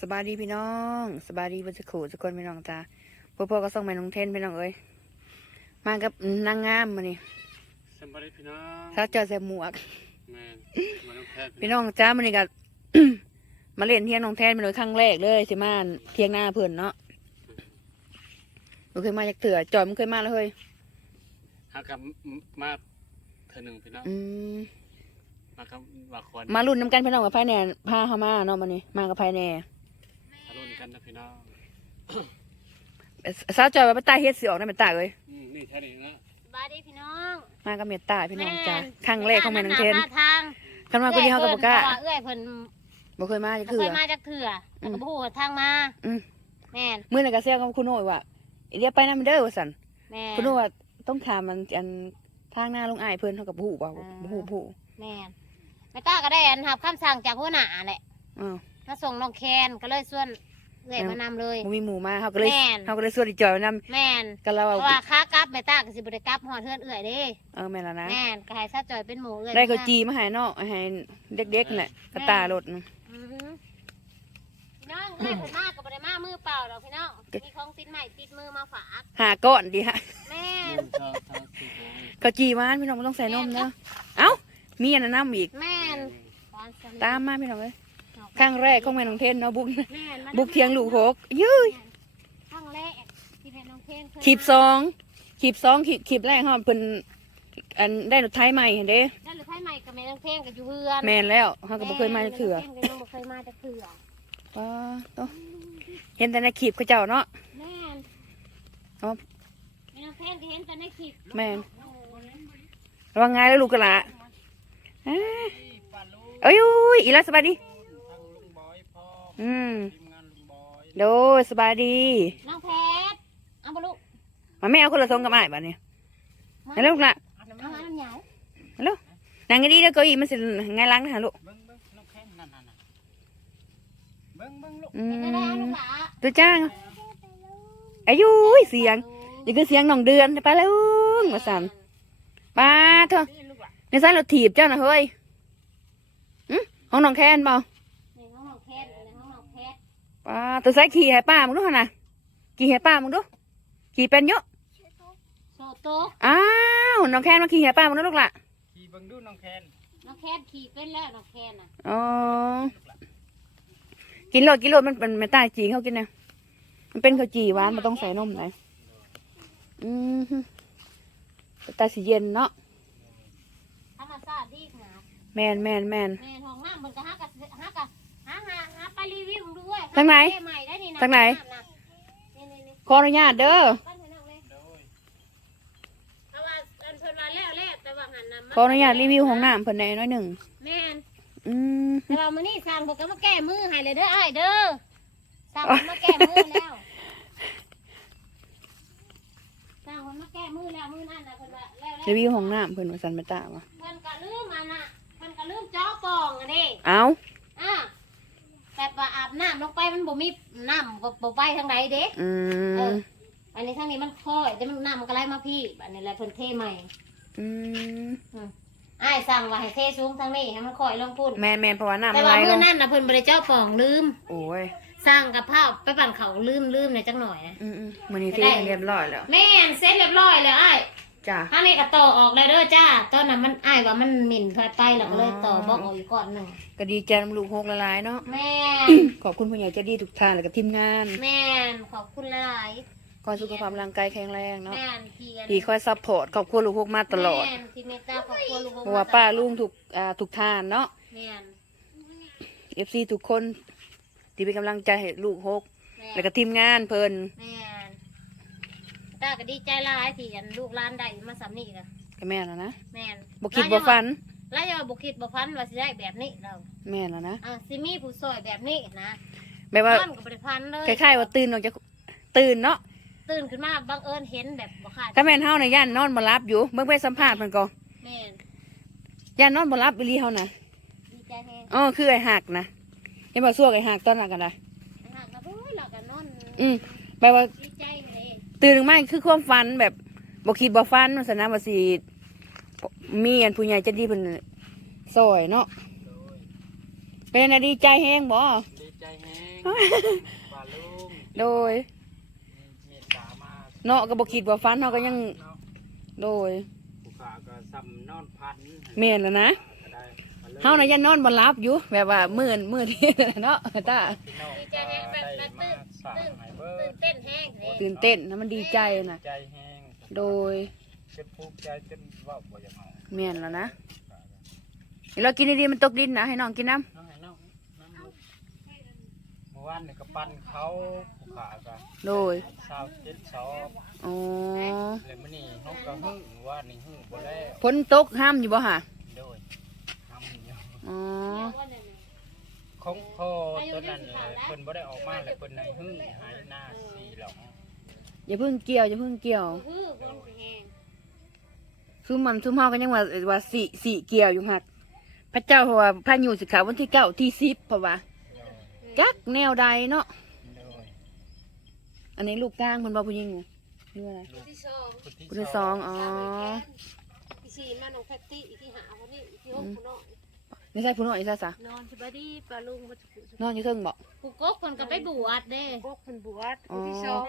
สบายดีพี่น้องสบายดีบนสกูทุกคนพี่น้องจ้าพ่อพ่อก็ส่งแม่น้องเทนพี่น้องเอ้ยมากับนางงามมานี่สบายดีพี่น้องถ้าเจอใส่หมวกแมนมาน้องแพทย์พี่น้องจ้ามันนี่ก็มาเล่นเที่ยงน้องแทนมาเลยครั้งแรกเลยสิมาเที่ยงหน้าเพื่อนเนาะมันเคยมาจากเถื่อจอยมันเคยมาแล้วเฮ้ยหากับมาเธอหนึ่งพี่น้องอืมมากับว่าควันมารุ่นน้ำกันพี่น้องกับไพ่แหน่พาเขามาเนาะมันนี่มากับไพ่แหน่ทะลุน กันนะพี่น้องสาวจอยว่าไปตายเฮ็ดสิออกได้เป็นตาเลยอืมนี่แค่นี้นะสบายดีพี่น้องมากับเมตตาพี่น้องจ้าแม่ครั้งแรกของแม่น้องเทนหาทางคันมาคนที่เขากับปกล้าเอื้อยเพิ่นบ่เคยมาจากบ่เถื่เคอยมาจากเถื่ออืแล้วมก็บ่ฮู้ว่าทางมาอืมแม่นมื่อนั้นก็เสียกับคุณโน่ว่าเดี๋ยวไปนำเด้อว่าซั่นแม่นคุณโน่ว่าต้องถามมันอันทางหน้าลุงอ้ายเพิ่นเฮากับผู้บ่อ่าบ่ฮู้ผู้แม่นแม่ต้าก็ได้อันรับคำสั่งจากหัวหน้าแหละอ้าวมาส่งน้องแคนก็เลยส่วน เอื้อยเอ้ามานำเลยบ่มีหมู่มาเฮาก็เลยแม่นเฮาก็เลยสวดอีจอยนำแม่นกันแล้วเพว่าราะว่าค้ากลับแม่ต้าก็สิบ่ได้กลับฮอดเฮือนเอื้อยเด้เออแม่นแล้วนะ แม่นก็ให้ซาจอยเป็นหมู่เอื้อยได้ก็จีมาให้เนาะให้เด็กๆนั่นแหละกระตารถน่ะ อือหือพี่น้องเอื้อยเพิ่นมาก็บ่ได้มามือเปล่าดอกพี่น้องมีของติดใหม่ติดมือมาฝากหาก้อนดิฮะแม่หนนึ่งเท่าเท่าสี่โมงเขาจีมาพี่น้องบ่ต้องใส่นมเนาะเอ้ามีอันนั้นนำอีก แม่นตามมาพี่น้องเอ้ย ครั้งแรกของแม่น้องเทนเนาะบุกแม่นมาบุกเทียงลูกหกยื้ยครั้งแรกที่แม่น้องเทนเคยขีบสองขีบสองขีบขีบแรกเฮาเพิ่นอันได้รถไถใหม่เห็นเด้ได้หรือไพ่ใหม่กับแม่น้องเทนกับอยู่เพื่อนแม่นแล้วเฮาก็บ่เคยมาจักเถื่อแม่น้องเทนก็ยังบ่เคยมาจากเถื่อป้าโตเห็นแต่ในคลิปเขาเจ้าเนาะ แม่นเอาแม่น้องเทนก็เห็นแต่ในคลิปแม่นระวังไงแล้วลูกกะละอ่าเอ้ยอุ้ยอีลาสบายดี ทางลุงบอยพ่ ออืมทีมงานลุงบอยโดยสบายดีน้องแพทเอาบ่ลูกมาแม่เอาคนละทรงกับอ้ายบัดนี้มามาลูกละเอาน้ำน้ำเหนียวมาลูกนั่งให้ดีเด้อเก้าอี้มันสิไงายหลังนะฮะลูกเบิ้งเบิ้งน้องแค่นั่นนั่นน่ะเบิ้งเบิ้งลูกอืเห็นได้ได้เอามลูกหลาตัวจ้างอายุยเสียงนี่คือเสียงน้องเดือนไปแล้วมาสั่นป้าเถอะนี่ลูกหล่ะในสายรถถีบเจ้าน่ะเฮ้ยหึห้องน้องแคนบ่ในห้องน้องแพทในห้องน้องแพท ป้าตัวสายขี่ให้ป้ามึงดูหั่นน่ะขี่ให้ป้ามึงดูขี่เป็นเยอะโซโตะอ้าวน้องแคนมาขี่ให้ป้ามึงดูลูกละขี่เบิ้งดูน้องแคนน้องแพทขี่เป็นแล้วน้องแพทน่ะอ๋อกินโลดกินโลดมันเป็นมันใต้จีเขากินนะมันเป็นข้าวจีหวานมันต้องใส่นมไหนอยอืมฮึตาสีเย็นเนาะธรรมชาติดีขนาดแมนแมนแมนแม่ห้องน้ำมันก็หากะหากะหาหาหาไปรีวิวด้วย ทางไหนเท่ใหม่ได้นี่นะทางไหนนี่นี่นี่ขออนุญาตเด้อปั้นให้น้องเลยโดยเพราะว่าอันเพิ่นว่าแล้วแล้วแต่ว่าหันน่ะมัขออนุญาตรีวิวของน้ำเพิ่นในน้อยหนึ่งแม่นอืมแต่ว่ามื้อนี้สร้างเพิ่นก็มาแก้มือให้เลยเด้ออ้ายเด้อสร้างเพิ่นมาแก้มือแล้วสร้างเพิ่นมาแก้มือแล้วมือนั่นน่ะเพิ่นว่าแล้วแล้วรีวิวของน้ำเพิ่นว่าสันไม่ตาวะเพิ่นก็ลืมอันน่ะเพิ่นก็ลืมจ้อปองอันนี้เอา อ่าแต่ว่าอาบ น้ำลงไปมันบ่มีน้ำบ่บ่ไปทางไหนเด้อืเอมออันนี้ทางนี้มันค่อยแต่มันน้ำมันก็ไหลมาพี่อันนี้แหละเพิ่นเทใหม่อืมอ้ายสั่งว่าให้เทสูงทางนี้ให้มันค่อยลงพุ่นแมนแมนเพราะว่าน้ำแต่มันไหลว่าลมื้องนั่นน่ะเพิ่นบ่ได้เจ้าของลืม โอ้ยสร้างกับข้าวไปปั่นเขาลืมลืมในอยจังหน่อยนะ อืมอืมมื้อนี้ที่ให้เรียบร้อยแล้ว แม่นเสร็จเรียบร้อยแล้วอ้าย จ้าทางนี้ก็ต่อออกแล้วเด้อจ้าตอนนั้นมันอ้ายว่ามันหมิ่นไปไปแล้วก็เลยต่ออ๋อบล็อกออกอีกก่อนหนึงก็ดีใจนำลูกหกละลายเนาะ แม่นขอบคุณผู้ใหญ่ใจดีทุกท่านแล้วก็ทีมงานแม่นขอบคุณหลายขอให้สุขภาพร่างกายแข็งแรงๆเนาะแม่นที่อันที่คอยซัพพอร์ตครอบครัวลูกหกมาตลอดแม่นที่เมตตาครอบครัวลูกเพราะว่าป้าลุงทุกอ่าทุกท่านเนาะ แม่น FC ทุกคนที่เป็นกำลังใจให้ลูกหกแม่นแล้วก็ทีมงานเพิ่นแม่น ตาก็ดีใจหลายที่อันลูกหลานได้มาสำนี่กะก็แม่นแล้วนะแม่นบ่คิดบ่ฝันแล้วอย่าบ่คิดบ่ฟันว่าสิได้แบบนี้เราแม่นแล้วนะอ่าสิมีผู้ซอยแบบนี้นะแบบว่าฟันก็บ่ได้พันเลยคล้ายๆว่าตื่นออกจากตื่นเนาะตื่นขึ้นมาบังเอิญเห็นแบบบ่คาดถ้าแม่นเฮาน่ะย่านนอนบ่หลับอยู่เบิ่งไปสัมภาษณ์เพิ่นก่อนแม่นย่านนอนบ่หลับอีหลีเฮาน่ะดีใจแฮงอ๋อคือไอ้หักนะเห็นบ่ซั่วไอ้หักตอนนั้นกันได้หากก็โอ้ยเราก็นอนอืมแปลว่าดีใจ เลยตื่นขึ้นมาคือความฝันแบบบ่คิดบ่ฝันว่าสนะว่าสิมีอันผู้ใหญ่ใจะดีเพิ่นซอยเนาะไปเป็นอะไรดีใจแห้งบ่ ดีใจแห้งปลาลุงโดย เมตตามากเนาะก็บ่คิดว่าฟันเฮาก็ยัง เนาะโดย ผู้ขาก็ซ้ำนอนพันแม่นแล้วนะก็ได้ปลลุง เฮาน่ะยังนอนบ่หลับอยู่แบบว่ามื้อมื้อที่เนาะตาพี่น้องก็ได้มาสั่งให้เบิตื่ดนเต้นแห้งเลยตื่นเต้นนะมันดีใจน่ะใจแห้งโดยจนภูมิใจจนเว่าบ่อยากเอาแม่นแล้วนะเรากินดีๆมันตกดินนะให้น้องกินน้ำน้องให้น้องน้ำลูกเมื่อวานนี่ก็ปั่นเขาผู้ขาก็โดยสาวเจ็ดสอบอ๋อเลยมื้อนี้เฮาก็ฮึ่งว่านี่ฮึ่งบ่แล้วฝนตกห้ามอยู่บ่ฮะโดยทำ อยู่อ๋อของพ่อตัวนั้นแหละเพิ่นบ่ได้ออกมาแล้วเพิ่นในหึ่งหายหน้าสีหลองอย่าเพิ่งเกี่ยวอย่าเพิ่งเกี่ยว ฮือคนแห้งคือมันซุมเฮาก็ยังว่าว่าสิสิเกี่ยวอยู่ฮัก พระเจ้าเพราะว่าพระอยู่สิเขาวันที่เก้าที่สิบเพราะว่าจักแนวใดเนาะโดยอันนี้ลูกกลางเพิ่นบ่ผู้หญิงนี่นี่ว่าอะไรคนที่สองคนที่ผู้ที่สองอ๋ออีสี่มาหนองแพตตี้อีที่หาวันนี้อีที่หกผู้น้อย ไม่ใช่ผู้น้อยซะซะนอนสบายดีปลาลุงมาจุกนอนอยู่เทิงบ่ผู้กกคนก็ไปบวชเด้กกคนบวชอ๋อผู้ที่สอง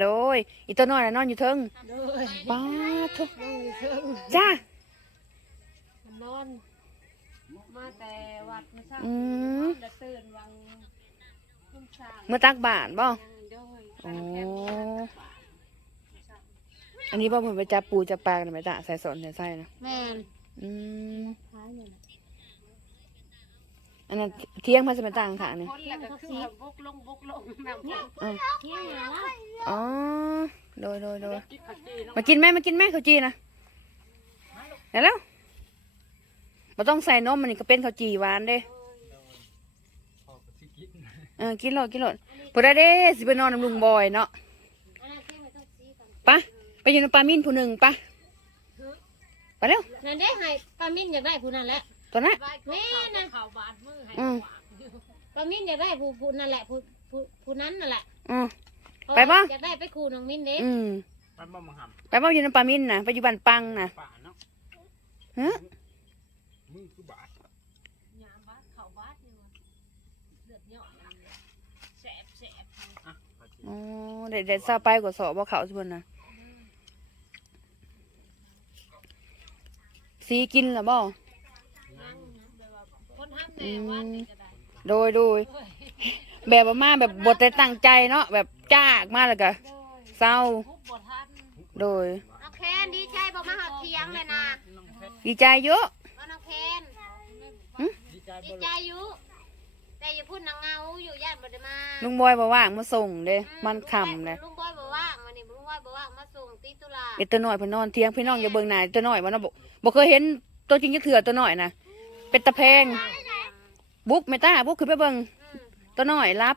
โดยอีตัวน้อยน่ะนอนอยู่เทิงโดยป้าดเถอะนั่งอยู่เชิงจ้ามันนอนมาแต่วัดมาสร้างอืมจะตื่นวังขึ้นสร้างเมื่อตักบาทบ่ยังโดยอ๋ออันนี้บ่เพิ่นไปจับปูจับปลากันไหมตาใส่สอนใส่ไส้นะแม่นอืมท้าย อยู่นะอันนั้นเที่ยงมาจะเป็นต่างทางนี่คนแล้วก็คือว่าบกลงบกลงน้ำเนี่ยอ่าเที่ยงแล้วอ๋อโดยโดยโดยกิ๊กขัดจีน้องมากินไหมมากินไหมข้าวจีนะเดี๋ยวแล้วมาต้องใส่นมมันนี่ก็เป็นข้าวจีหวานเด้พ่อก็สิกินเออกินโลดกินโลดพอได้เด้สิไปนอนน้ำลุงบอยเนาะอันนั้นเที่ยงไม่ต้องซีกันไปะไปอยู่ในปลามินผู้หนึ่งไปะไปเร็ว นั่นได้ให้ปลามิ้นอยากได้ผู้นั้นแหละ ตัวนั้นแม่นะอืมปลามิ้นอยากได้ผู้ผู้นั่นแหละผู้ผู้ผู้นั้นนั่นแหละอืมเพราะไปปะว่าอยากได้ไปคูน้องมิ้นเด้อืมมันบ่มาหำไปบ่อยู่ในปลามินนะไปอยู่บ้านปังนะป่าเนาะฮะมือคือบาดยามบ้านเขาบ้านนี่มันเลือดเยอะแสบแสบอะขัดจีอ๋อเด็ดเด็ดซาไปกว่าสอบบ่เขาสิเพิ่นนะสีกินหรือบ่นั่งนะแบบว่า คนห้ามแม่ว่านี่ก็ได้โดยโดยแบบว่ามาแบบบทแต่ตั้งใจเนาะแบบจากมาแล้วก็โดยเศร้าทุบบ่ทันโดยเอาแคนดีใจบ่มาหาเทียงเลยนะน้องเพชรดีใจเยอะว่าน้องแคนดีใจดีบ่ใจลูกอยู่แต่อย่าพูดนางเงาอยู่ญาติบ่ได้มาลุงบอยบอกว่างมาส่งเด้มันคำเลยลุงบอยบอกว่างมานี่ลุงบอยบอกว่างมาส่งตีตุลาเอตัวน้อยเพิ่นนอนเที่ยงพี่น้องอย่าเบิ่งหน้าตัวน้อยมันนะบ่บ่เคยเห็นตัวจริงจักเถื่อตัวน้อยนะเป็นตะแพง บุกแม่ตาบุกขึ้นไปเบิ่งอืมตัวน้อยรับ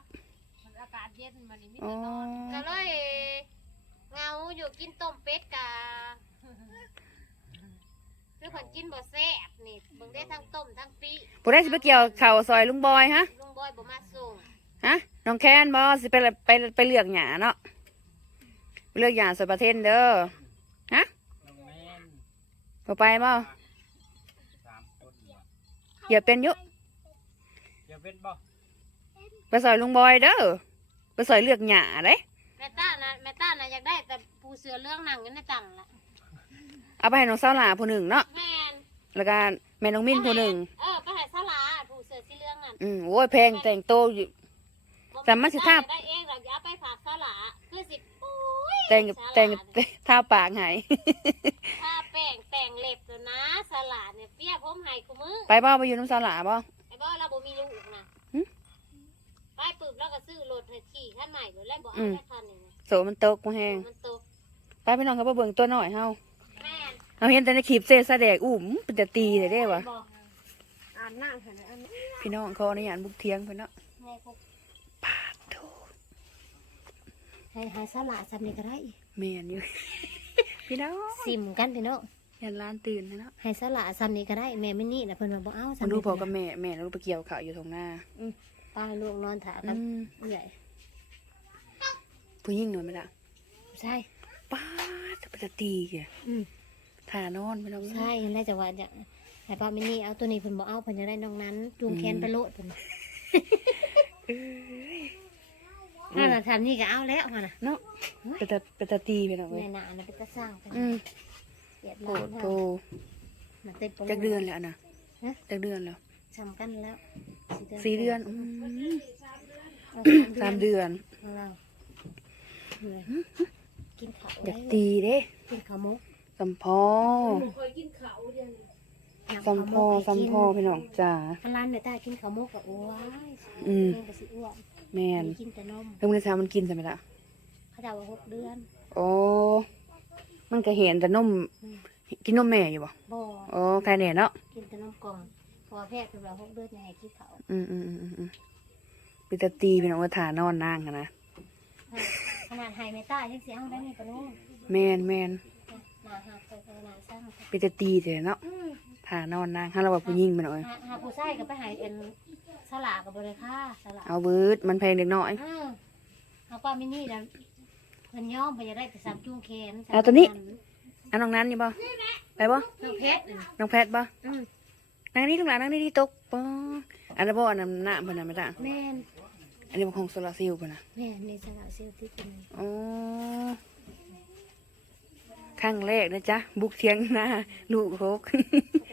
อากาศเย็นมานี่มีอ๋อก็เลยเงาอยู่กินต้มเป็ดกะคือคนกินบ่แซ่บนี่เบิ่งได้ทั้งต้มทั้งปีผู้ใดสิไปเกี่ยวข้าวซอยลุงบอยฮะลุงบอยบ่มาส่งฮะน้องแคนบ่สิไปละไปไปเลือกหญ้าเนาะไปเลือกหญ้าสวยประเทศเด้อฮะน้องแม่นบ่ไปบ่สามคนว่ะอย่าเป็นอยุ เดี๋ยวเป็นบ่ไปซอยลุงบอยเด้อไปซอยเลือกหญ้าเด้แม่ต้านะแม่ต้านะอยากได้แต่ปูเสือเรื่องหนังกันในตังละเอาไปให้น้องสาวหลาผู้หนึ่งเนาะแม่นแล้วก็แม่น้องมิ้นผู้หนึ่งเออไปหาสลาปูเสือสีเหลืองนั่นอืมโอ้ยแพงแต่งโตวอยู่ แต่มันสิทาบ ได้เองเราอย่าไปฝากสลาคือสิปุ้ยแต่งแต่งสลาเนี่ยท่าปากหายทาแป้งแต่งเล็บตัวนะสลาเนี่ยเปียผมให้กูมือไปบ่ไปอยู่น้ำสาวหลาบ่ไอ้ บ่เราบ่มีลูกนะหึ ไปปึบแล้วก็ซื้อรถให้ขี่ขั้นใหม่เลยแล้วบ่อืเอามได้คันหนึงนะโสมันตกมาแห้งมันตกไปพี่น้องเขาไปเบิ่งตัวหน่อยเฮาแม่นเอาเห็นแต่ในคลิปเซซาแดกอุ้มเป็นแต่ตีเลยได้วะบ่อ่านหน้าเห็นอันนี้พี่น้องเขาอนุญาตบุกเทียงเพิ่นเนาะแม่พวกปาดโถให้หาสลาซำนี่ก็ได้ แม่นอยู่ พี่น้อง ซิมกันพี่น้อง ยันร้านตื่นนะเนาะให้สลาซำนี่ก็ได้แม่ไม่นี่น่ะเพิ่นว่าบ่เอามาดูพอกับแม่แม่แล้วไปเกี่ยวข้าวอยู่ตรงหน้าป้าลูกนอนถาอืกันมใหญ่ผู้หญิงหน่อยไหมล่ะใช่ป้าดจะไปจะตีแกอืมถ่านอนพี่น้องใช่แล้วจะว่าจะให้ให้ป้ามินี่เอาตัวนี้เพิ่นบ่เอาเพิ่นจะได้น้องนั้นจูงแขนไปโลดเพิ่นถ้าเราทำนี่ก็เอาแล้วมาน่ะเนาะเป็นตาเป็นตาตีไปหน่อยเว้ในยหน้าน่ะเป็นตะสร้างไปอืม เปียดโผร้านดเฮาโผมันเต็มไปหมจักเดือนแล้วนะฮะจักเดือนแล้วสำกันแล้วสี่เดือนอืมเออสามเดือน ของเราเหนื่อยกินข้าวอยากตีเด้กินข้าวมุกสัมพอสัมพอสัมพอพี่น้องจ้าคันร้านเนี่ยตากินข้าวมุกกับอ้วนอืม แม่ก็สิอ้วนแมนกินแต่นมแล้วมันจะมันกินใช่ไหมล่ะเขาจะว่าหกเดือน โอ้ มันก็เห็นแต่นมกินนมแม่อยู่บ่บ่โอ้ใครเนี่ยเนาะกินแต่นมกล่องเพอแพทย์เป็นว่าหกเดือนยังให้กินข้าวอืมอืมอืมอืมอืมเป็นตาตีพี่น้องว่าฐานอนนางกันนะขนาดไฮเมต้ายังเสียงได้นี่ปะน้องแมนแมนหนาหักไปขนาดสร้างเป็นตาตีเถอะเนาะอืมฐานอนนางถ้าเราว่าผู้หญิงมันหน่อยหาหาผู้ชายก็ไปหายเป็นสลากับบริค่าสลาเอาเบิร์ดมันแพงเด็กน้อยอืมหาความมินี่แล้ว มันย่อมไปจะได้แต่สามจุ้งแขนเอาตัวนี้ อันน้องนั้นนี่บ่ไปบ่น้องเพชรน่ะน้องแพทบ่อืมนางนี่ทุกหลานนางนี่ที่ตกบ่อันนั้นบ่อันนั้นหน้าเพิ่นน่ะไม่ต่างแม่นอันนี้บ่ของโซลาร์เซลล์เพิ่นน่ะแม่นในสลาเซลล์ที่เป็นอ๋อครั้งแรกนะจ๊ะ บุกเทียงนาลูกหกเ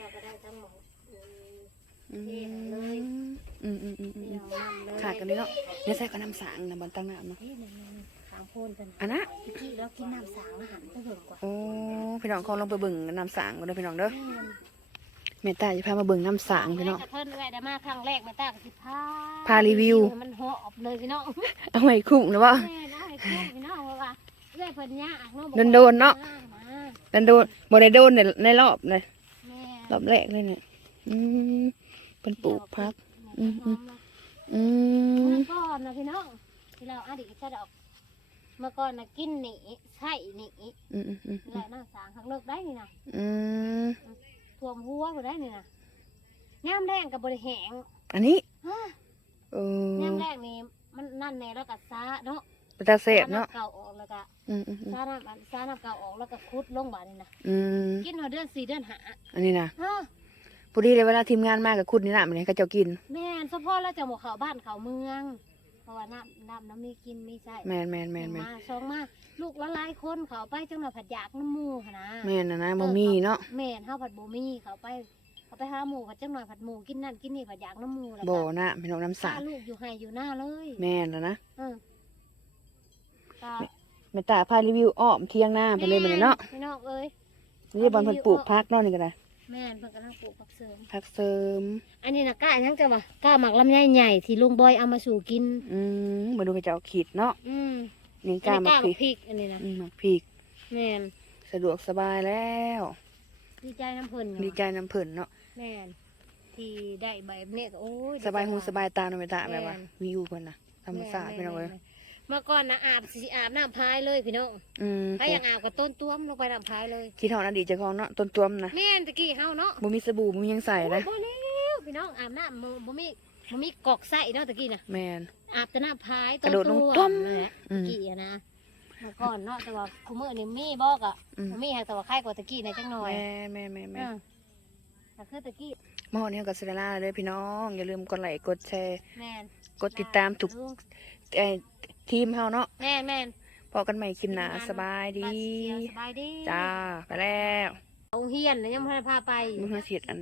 ราก็ได้ทั้งหมดอืมเทเลยอืมอืมอืมอืม เดี๋ยวน้ำเลยขาดกันนี่เนาะเนี่ยใส่กับน้ำสางนะบนตั้งน้ำเนาะเฮ้ยนั่นๆขางโพ นเป็นอันน่ะตะกี้แล้วกินน้ำสางอาหารก็เหิงกว่าโอ้พี่น้องเขาลงไปเบิ่งน้ำสางกันเด้อพี่น้องเด้อแม่นแม่ตาจะพามาเบิ่งน้ำสางพี่น้องแม่กับเพิ่นเอ้ยได้มาครั้งแรกแม่ตาก็สิพาพารีวิวมันหอบเลยพี่น้องเอาไว้คุ้มนะวะแม่นะให้คุ้มพี่น้องเพราะว่าเอ้ยเพิ่นยากเนาะโดนๆเนาะมาดันโดนบ่ได้โดนในในรอบเลยแม่รอบแรกเลยเนี่ยอืมเป็นปลูกพักอืมอืมอืเมื่มอก่อนนะพี่น้องที่เราอดีตจะดอก เมื่อก่อนนะกินหนีใช่หนีอืมอืมอืมแล้วน้ำสางหักเลิกได้นี่นะอืมท่วมหัวก็ได้นี่นะย่ามแรงกับบริแหงอันนี้ฮะเออย่ามแรงนี่มันนั่นแน่แล้วก็ซาเนาะเป็นตาเสพเนาะซำเก่าออกแล้วก็อืมอืมอืมซาน้ำอันซาน้ำเก่าออกแล้วก็คุดลงบาดนี่นะอืมกินหัวเดือนสี่เดือนหาอันนี้นะฮะพอดีเลยเวลาทีมงานมากับคุณนี่นะมันให้เขาเจ้ากิน แม่นเฉพาะแล้วจะบอกเขาบ้านเขาเมืองเพ ราะว่าน้ำน้ำน้ำมีกินมีใช่แมนแมนแมนแมนมาสองมาลูกละลายคนเขาไปจังหวัดผัดยากน้ำหมูค่ะนะแมนนะนะบ่มีเนาะแม่นเฮาผัดบ่มีเขาไปเขาไปหาหมูผัดจังหน่อยผัดหมูกินนั่นกินนี่ผัดอยากน้ำหมูแล้วบ่นะพี่น้องน้ำสาสางลูกอยู่ให้อยู่หน้าเลย แมนแล้วนะเออก็แม่ตาพารีวิวอ้อมเที่ยงหน้าไปเลยมันเนาะพี่น้องเอ้ยนี่บอลเพิ่นปลูกพักเนาะนี่ก็ได้ แม่นเพิ่นกำลังปลูกผักเสริมพักเสริม อันนี้นะก้ายังจะว่ากล้าหมักลำไยใหญ่ที่ลุงบอยเอามาสู่กิน อืมมาดูเขาจะเอาขีดเนาะอืมนี่อันกล้านี้มาก้าหพมัริกกพริกอันนี้นะอืมมาพริก แม่นสะดวกสบายแล้ว ดีใจน้ำเพิ่นอยู่ดีใจน้ำเพิ่นเนาะ แม่นที่ได้แบบนี้ก็โอ้ยสบายหูสบายตาเนาะแม่ตาแบบว่าแม่นวิวเพิ่นน่ะธรรมชาติพี่น้องเอ้ย เมื่อก่อนนะอาบสิอาบน้ำพายเลยพี่น้องอืมถ้ายังอาบก็ต้นต้วมลงไปน้ำพายเลยคิดฮอดอดีตเจ้าของเนาะต้นตัวมนะแม่นตะกี้เฮาเนาะบ่มีสบู่บ่มีหยังใส่นะโอ้ยบ่แล้วพี่น้องอาบน้ำบ่บ่มีบ่มีกอกใส่เนาะตะกี้น่ะแม่น อาบแต่น้ำพายกระโดดลงต้มนั่นแหละอืตะมกี้อะนะเมื่อก่อนเนาะแต่ว่าคุมื้อนี่มีบ่ก็อืม บ่มีให้แต่ว่าใครกว่าตะกี้ในจังหน่อยแม่แม่แม่แม่อืมแต่คือตะกี้หมอนี้ก็เสร็จแล้วเลยพี่น้อง อย่าลืมกดไลค์กดแชร์ แม่นกดติดตามทุก เอ่อ ทีมเฮาเนาะแม่นแม่นพอกันใหม่คลิปหน้าสบายดีบ้านเสียวสบายดีจ้า ไปแล้ว เอาเฮียนนะยังบ่ทันพาไปมึงมาเสียดอัน